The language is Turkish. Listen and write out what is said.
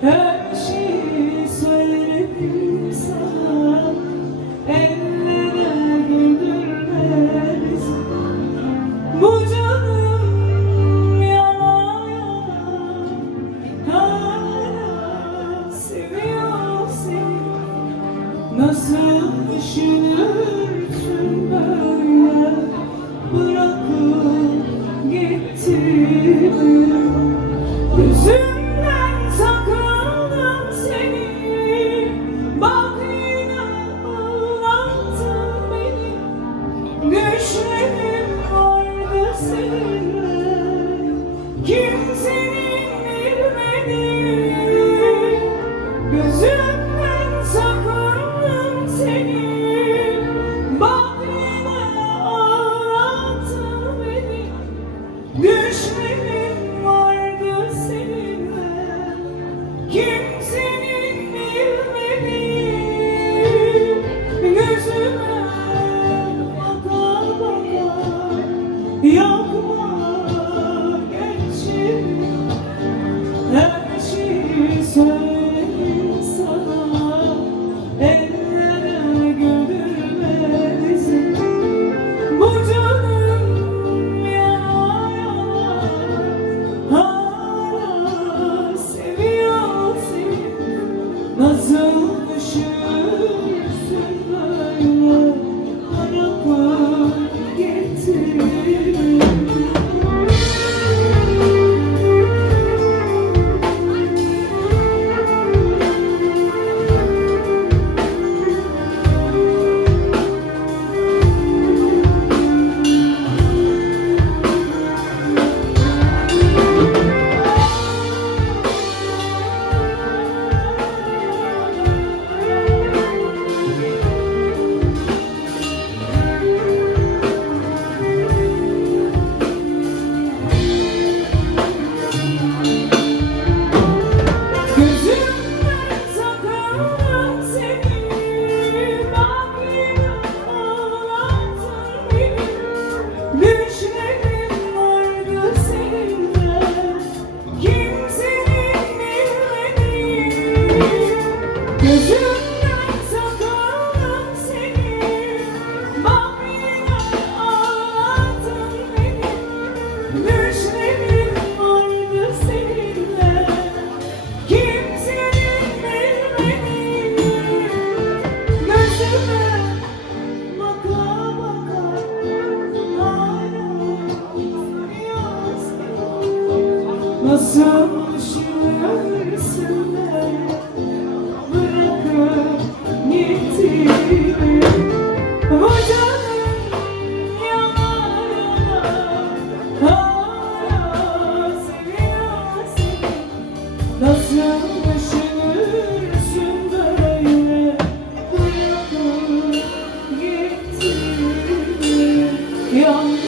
Her şeyi söyledim sana, ellere güldürmelisin. Bu canım yana yana, hala seviyor seni. Nasıl düşünürsün böyle, bırakıp gittin. Gözümden sakındım seni, bak yine ağlattın beni. Düşlerim vardı seninle, kimsenin bilmediği. Gözümden sakındım seni, bak yine ağlattın beni. Düşlerim vardı seninle, kimsenin bilmediği. Gözüme baka baka, yakma gençim. Her şeyi söyledim sana, ellere güldürmelisin. Bu canım yana yana, hala seviyor seni. Nasıl düşünürsün böyle, bırakıp gittin. Gözümden sakındım seni, bak yine ağlattın beni. Düşlerim vardı seninle, kimsenin bilmediği. Gözümden sakındım seni, bak yine ağlattın beni. Düşlerim vardı seninle, kimsenin bilmediği. Gözüme baka baka, hala seviyor seni. Nasıl düşünürsün böyle, bırakıp gittin. Bu canım yana yana, hala seviyor seni. Nasıl düşünürsün böyle, bırakıp gittin.